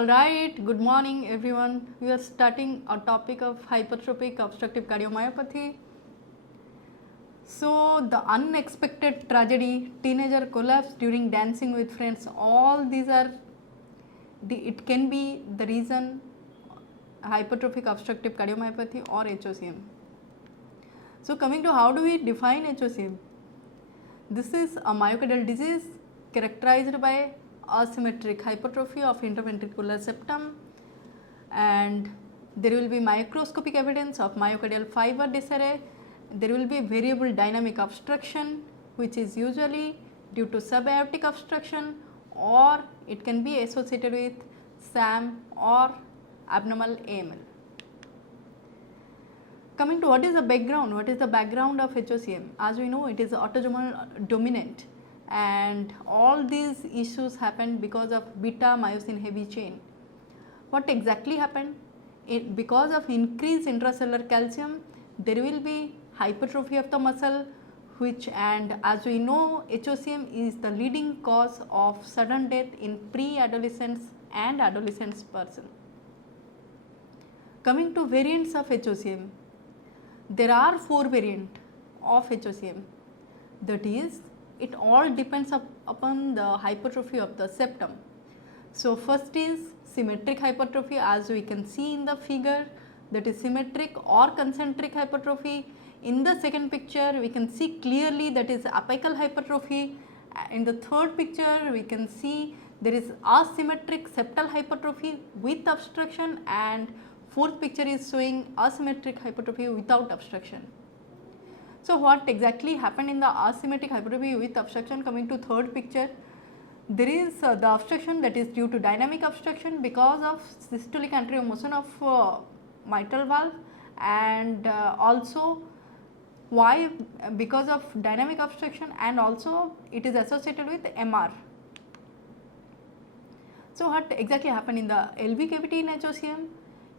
Alright, good morning everyone. We are starting a topic of hypertrophic obstructive cardiomyopathy. So, the unexpected tragedy, teenager collapse during dancing with friends, all these are, it can be the reason hypertrophic obstructive cardiomyopathy or HOCM. So, coming to how do we define HOCM? This is a myocardial disease characterized by asymmetric hypertrophy of interventricular septum, and there will be microscopic evidence of myocardial fiber disarray. There will be variable dynamic obstruction, which is usually due to subaortic obstruction, or it can be associated with SAM or abnormal AML. Coming to what is the background? What is the background of HOCM? As we know, it is autosomal dominant, and all these issues happen because of beta myosin heavy chain. What exactly happened? Because of increased intracellular calcium, there will be hypertrophy of the muscle, and as we know, HOCM is the leading cause of sudden death in pre-adolescents and adolescents person. Coming to variants of HOCM, there are 4 variants of HOCM. That is, it all depends upon the hypertrophy of the septum. So, first is symmetric hypertrophy, as we can see in the figure, that is symmetric or concentric hypertrophy. In the second picture, we can see clearly that is apical hypertrophy. In the third picture, we can see there is asymmetric septal hypertrophy with obstruction, and fourth picture is showing asymmetric hypertrophy without obstruction. So, what exactly happened in the asymmetric hypertrophy with obstruction? Coming to third picture, there is the obstruction that is due to dynamic obstruction because of systolic anterior motion of mitral valve, and also why? Because of dynamic obstruction, and also it is associated with MR. So, what exactly happened in the LV cavity in HOCM?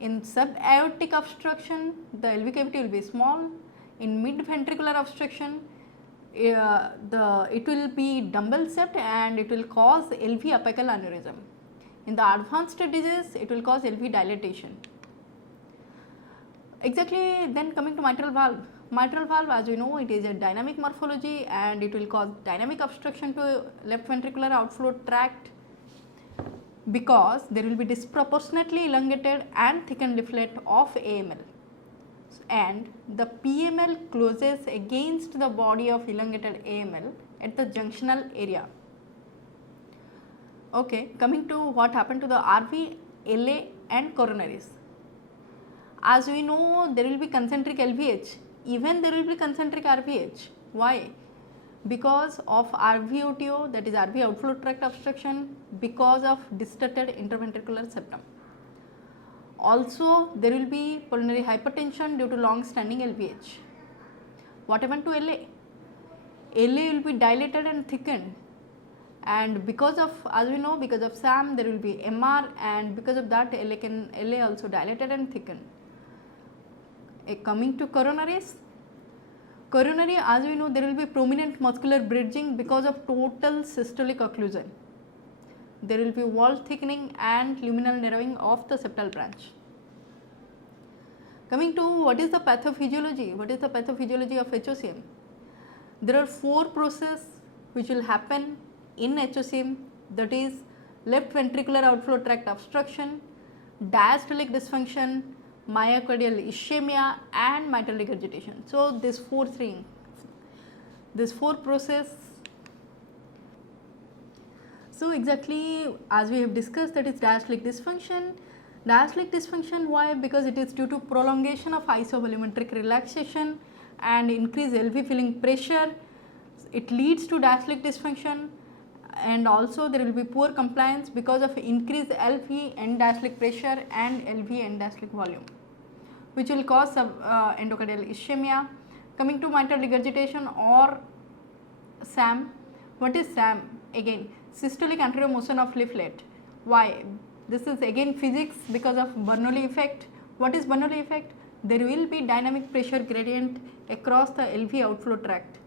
In subaortic obstruction, the LV cavity will be small. In mid-ventricular obstruction, it will be dumbbell shaped and it will cause LV apical aneurysm. In the advanced disease, it will cause LV dilatation. Exactly, then coming to mitral valve. Mitral valve, as we know, it is a dynamic morphology and it will cause dynamic obstruction to left ventricular outflow tract, because there will be disproportionately elongated and thickened leaflet of AML, and the PML closes against the body of elongated AML at the junctional area. Okay, coming to what happened to the RV, LA and coronaries. As we know, there will be concentric LVH, even there will be concentric RVH. Why? Because of RVOTO, that is RV outflow tract obstruction, because of distorted interventricular septum. Also, there will be pulmonary hypertension due to long standing LVH. What happened to LA? LA will be dilated and thickened, and because of, as we know, because of SAM, there will be MR, and because of that LA also dilated and thickened. Coming to coronaries. Coronary, as we know, there will be prominent muscular bridging because of total systolic occlusion. There will be wall thickening and luminal narrowing of the septal branch. Coming to what is the pathophysiology? What is the pathophysiology of HOCM? There are 4 processes which will happen in HOCM, that is left ventricular outflow tract obstruction, diastolic dysfunction, myocardial ischemia and mitral regurgitation. So, these 4 process. So, exactly as we have discussed, that is diastolic dysfunction. Diastolic dysfunction, why? Because it is due to prolongation of isovolumetric relaxation and increased LV filling pressure. It leads to diastolic dysfunction, and also there will be poor compliance because of increased LV end diastolic pressure and LV end diastolic volume, which will cause endocardial ischemia. Coming to mitral regurgitation or SAM. What is SAM? Again, systolic anterior motion of leaflet. Why? This is again physics because of Bernoulli effect. What is Bernoulli effect? There will be dynamic pressure gradient across the LV outflow tract.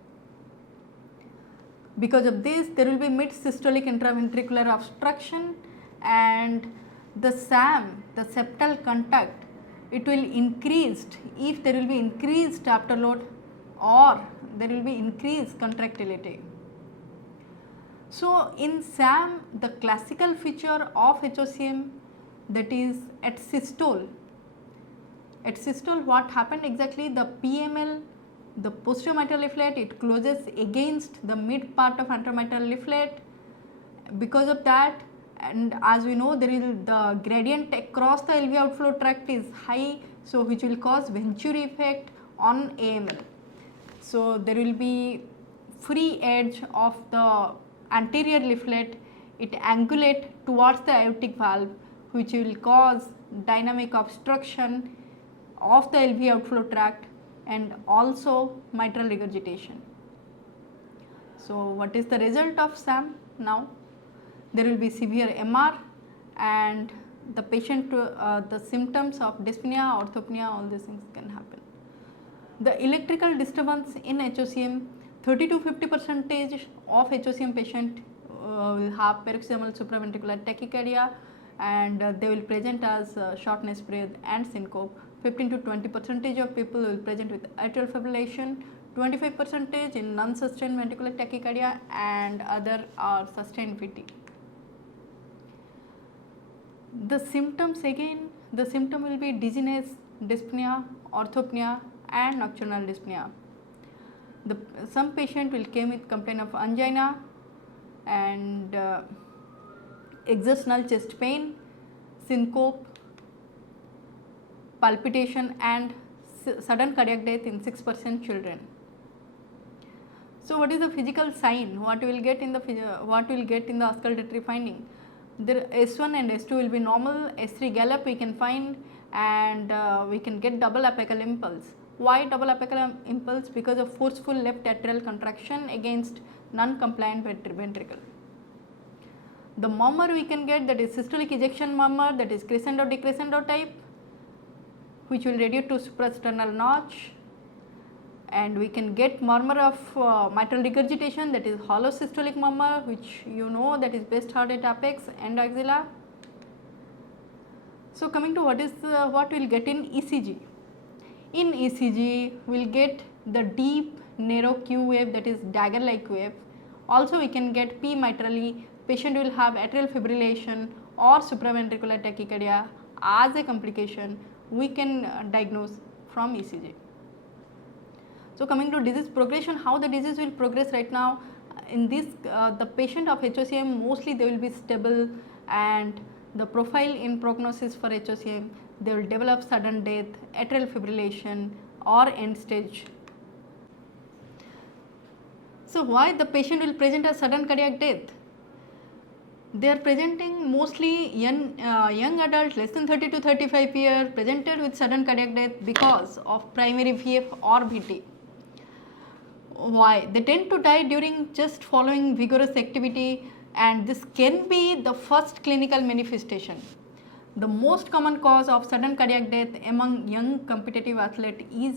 Because of this, there will be mid systolic intraventricular obstruction, and the SAM, the septal contact, it will increase if there will be increased afterload or there will be increased contractility. So, in SAM, the classical feature of HOCM, that is at systole. At systole, what happened exactly? The PML, the posterior mitral leaflet, it closes against the mid part of anteromitral leaflet. Because of that, and as we know, there is the gradient across the LV outflow tract is high, so which will cause Venturi effect on AML. So, there will be free edge of the anterior leaflet, it angulate towards the aortic valve, which will cause dynamic obstruction of the LV outflow tract and also mitral regurgitation. So, what is the result of SAM now? There will be severe MR and the patient, the symptoms of dyspnea, orthopnea, all these things can happen. The electrical disturbance in HOCM, 30 to 50% of HOCM patient will have paroxysmal supraventricular tachycardia and they will present as shortness breath and syncope. 15 to 20% of people will present with atrial fibrillation, 25% in non-sustained ventricular tachycardia and other are sustained VT. The symptoms again, the symptom will be dizziness, dyspnea, orthopnea and nocturnal dyspnea. Some patient will come with complaint of angina and exertional chest pain, syncope, palpitation and sudden cardiac death in 6% children. So, what is the physical sign? What we will get in the auscultatory finding? The S1 and S2 will be normal, S3 gallop we can find and we can get double apical impulse. Why double apical impulse? Because of forceful left atrial contraction against non-compliant ventricle. The murmur we can get, that is systolic ejection murmur, that is crescendo decrescendo type, which will reduce to suprasternal notch, and we can get murmur of mitral regurgitation, that is hollow systolic murmur, which you know that is best heard at apex and axilla. So, coming to what we will get in ECG. In ECG, we will get the deep narrow Q wave, that is dagger like wave. Also, we can get P mitrally, patient will have atrial fibrillation or supraventricular tachycardia as a complication. We can diagnose from ECG. So, coming to disease progression, how the disease will progress right now. In this, the patient of HOCM mostly they will be stable and the profile in prognosis for HOCM, they will develop sudden death, atrial fibrillation or end stage. So, why the patient will present as sudden cardiac death? They are presenting mostly young adults less than 30 to 35 years presented with sudden cardiac death because of primary VF or VT. Why? They tend to die during just following vigorous activity and this can be the first clinical manifestation. The most common cause of sudden cardiac death among young competitive athletes is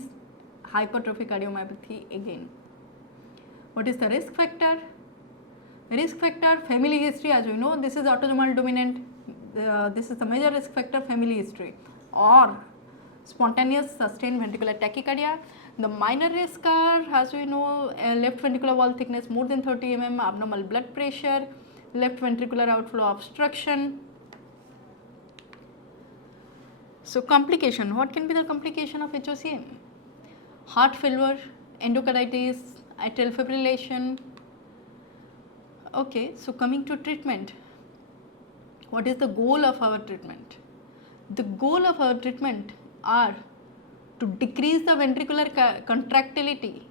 hypertrophic cardiomyopathy again. What is the risk factor? Risk factor, family history, as we know this is autosomal dominant, this is the major risk factor, family history or spontaneous sustained ventricular tachycardia. The minor risk are, as we know, left ventricular wall thickness more than 30 mm, abnormal blood pressure, left ventricular outflow obstruction. So, complication, what can be the complication of HOCM? Heart failure, endocarditis, atrial fibrillation. Okay, so coming to treatment, what is the goal of our treatment? The goal of our treatment are to decrease the ventricular contractility,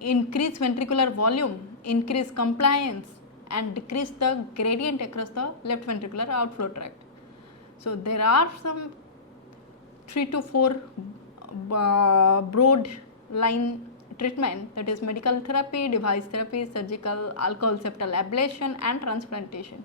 increase ventricular volume, increase compliance and decrease the gradient across the left ventricular outflow tract. So, there are some 3 to 4 broad line treatment, that is medical therapy, device therapy, surgical alcohol septal ablation and transplantation.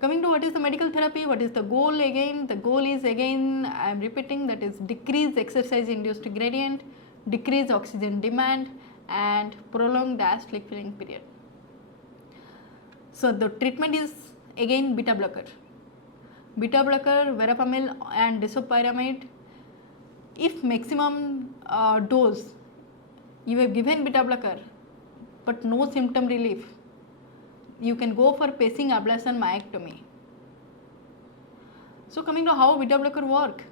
Coming to what is the medical therapy, what is the goal again? The goal is again I am repeating, that is decrease exercise induced gradient, decrease oxygen demand and prolong diastolic filling period. So, the treatment is again beta blocker. beta blocker, verapamil and disopyramide. If maximum dose you have given beta blocker but no symptom relief, you can go for pacing ablation myectomy. So coming to how beta blocker work.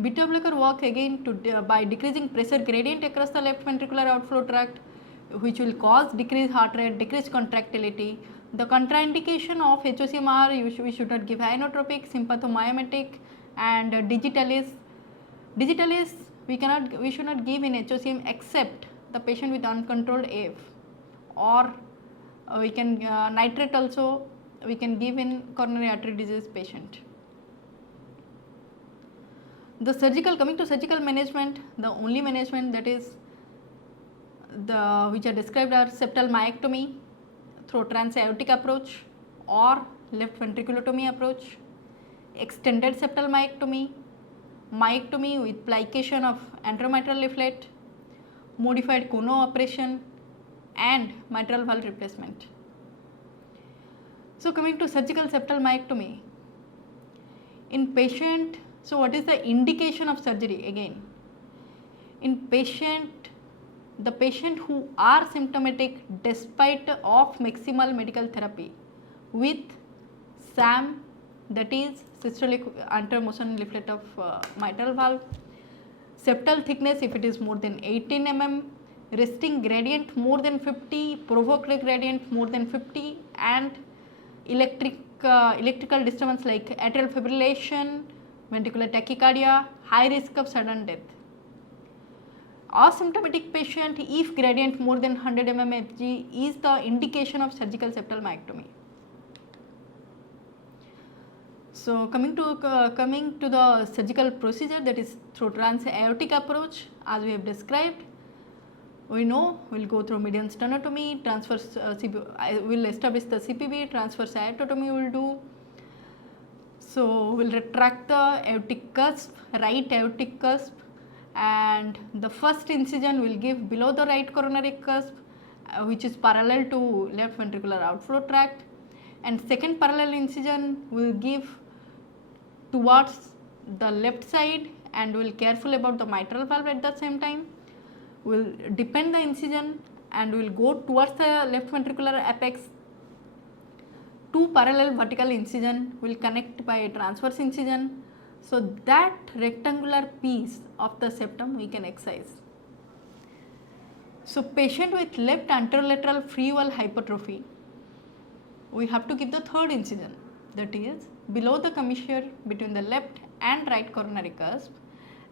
Beta blocker work again by decreasing pressure gradient across the left ventricular outflow tract, which will cause decreased heart rate, decreased contractility. The contraindication of HOCM are we should not give inotropic, sympathomimetic and digitalis. Digitalis we should not give in HOCM except the patient with uncontrolled AF, or we can nitrate also we can give in coronary artery disease patient. The coming to surgical management, the only management that is which are described are septal myectomy through transaortic approach or left ventriculotomy approach, extended septal myectomy, myectomy with plication of anteromitral leaflet, modified Kono operation and mitral valve replacement. So coming to surgical septal myectomy, in patient, so what is the indication of surgery again? In the patient who are symptomatic despite of maximal medical therapy with SAM, that is systolic anteromotion leaflet of mitral valve, septal thickness if it is more than 18 mm, resting gradient more than 50, provoked gradient more than 50 and electrical disturbance like atrial fibrillation, ventricular tachycardia, high risk of sudden death. Asymptomatic patient if gradient more than 100 mm Fg is the indication of surgical septal myectomy. So coming to the surgical procedure, that is through transaortic approach, as we have described. We know we will go through median sternotomy, we will establish the CPB, transverse aortotomy we will do. So we will retract the aortic cusp, right aortic cusp, and the first incision will give below the right coronary cusp, which is parallel to left ventricular outflow tract, and second parallel incision will give towards the left side and will careful about the mitral valve at the same time. We will depend the incision and we will go towards the left ventricular apex. Two parallel vertical incision will connect by a transverse incision. So that rectangular piece of the septum we can excise. So patient with left anterolateral free wall hypertrophy, we have to give the third incision, that is below the commissure between the left and right coronary cusp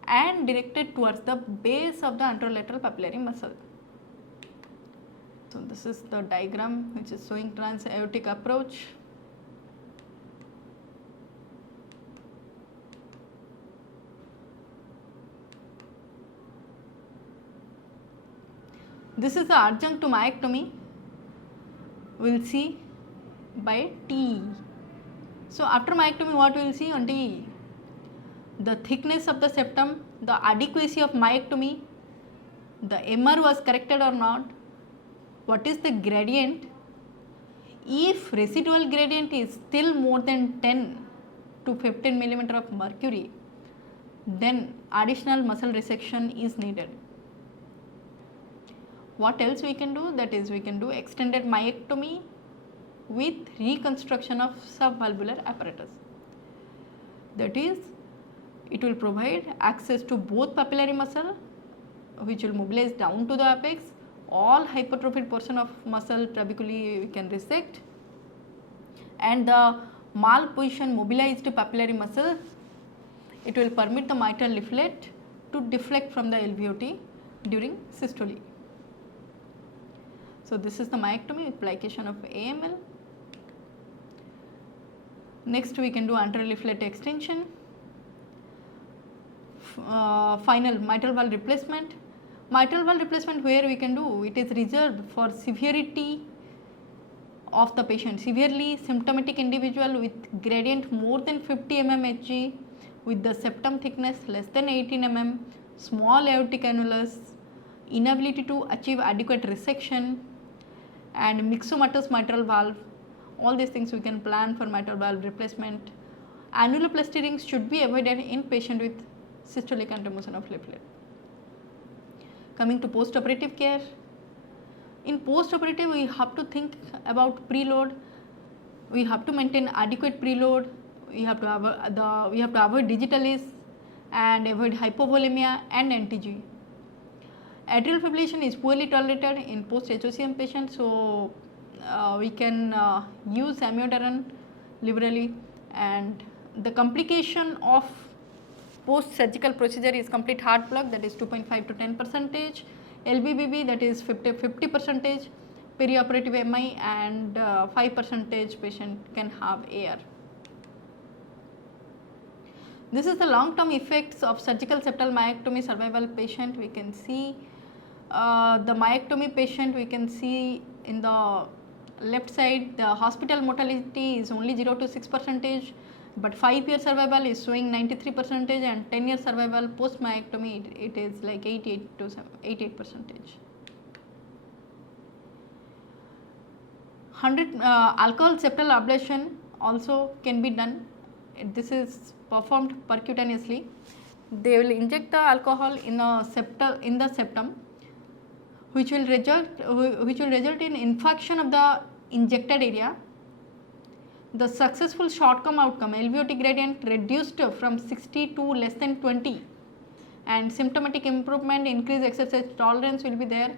and directed towards the base of the anterolateral papillary muscle. So this is the diagram which is showing transaortic approach. This is the adjunct to myectomy, we will see by T. So after myectomy what we will see on T? The thickness of the septum, the adequacy of myectomy, the MR was corrected or not, what is the gradient. If residual gradient is still more than 10 to 15 mm of mercury, then additional muscle resection is needed. What else we can do? That is, we can do extended myectomy with reconstruction of subvalvular apparatus. That is, it will provide access to both papillary muscle, which will mobilize down to the apex. All hypertrophied portion of muscle trabeculae we can resect, and the malposition mobilized papillary muscle, it will permit the mitral leaflet to deflect from the LVOT during systole. So this is the myectomy with plication of AML. Next we can do anterior leaflet extension. Final mitral valve replacement. Mitral valve replacement where we can do, it is reserved for severity of the patient, severely symptomatic individual with gradient more than 50 mm Hg, with the septum thickness less than 18 mm, small aortic annulus, inability to achieve adequate resection, and myxomatous mitral valve. All these things we can plan for mitral valve replacement. Annuloplasty rings should be avoided in patient with systolic antemotion of left leg. Coming to post-operative care, in post-operative we have to think about preload. We have to maintain adequate preload. We have to avoid digitalis and avoid hypovolemia and NTG. Atrial fibrillation is poorly tolerated in post-HOCM patients, so we can use amiodarone liberally, and the complication of post-surgical procedure is complete heart block, that is 2.5 to 10%, LBBB, that is 50%, perioperative MI, and 5% patient can have AR. This is the long-term effects of surgical septal myectomy survival patient. We can see the myectomy patient, we can see in the left side the hospital mortality is only 0 to 6%, but 5-year survival is showing 93%, and 10-year survival post myectomy it is like 88%. Alcohol septal ablation also can be done. This is performed percutaneously. They will inject the alcohol in the septum, which will result in infarction of the injected area. The successful short-term outcome, LVOT gradient reduced from 60 to less than 20, and symptomatic improvement, increased exercise tolerance will be there.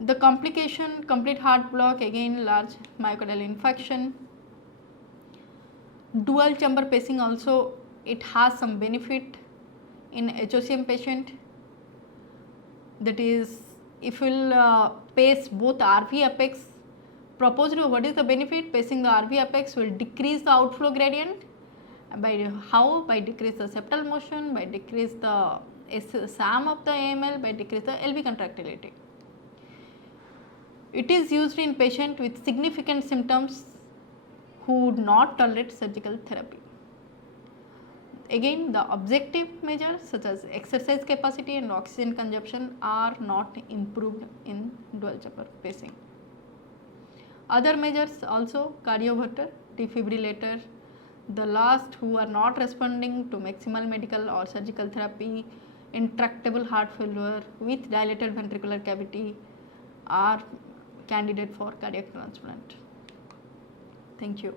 The complication, complete heart block, again large myocardial infarction. Dual chamber pacing also, it has some benefit in HOCM patient, that is if we will pace both RV apex. Proposed, what is the benefit? Pacing the RV apex will decrease the outflow gradient. By how? By decrease the septal motion, by decrease the SAM of the AML, by decrease the LV contractility. It is used in patient with significant symptoms who would not tolerate surgical therapy. Again, the objective measures such as exercise capacity and oxygen consumption are not improved in dual chamber pacing. Other measures also, cardioverter, defibrillator, the last who are not responding to maximal medical or surgical therapy, intractable heart failure with dilated ventricular cavity are candidate for cardiac transplant. Thank you.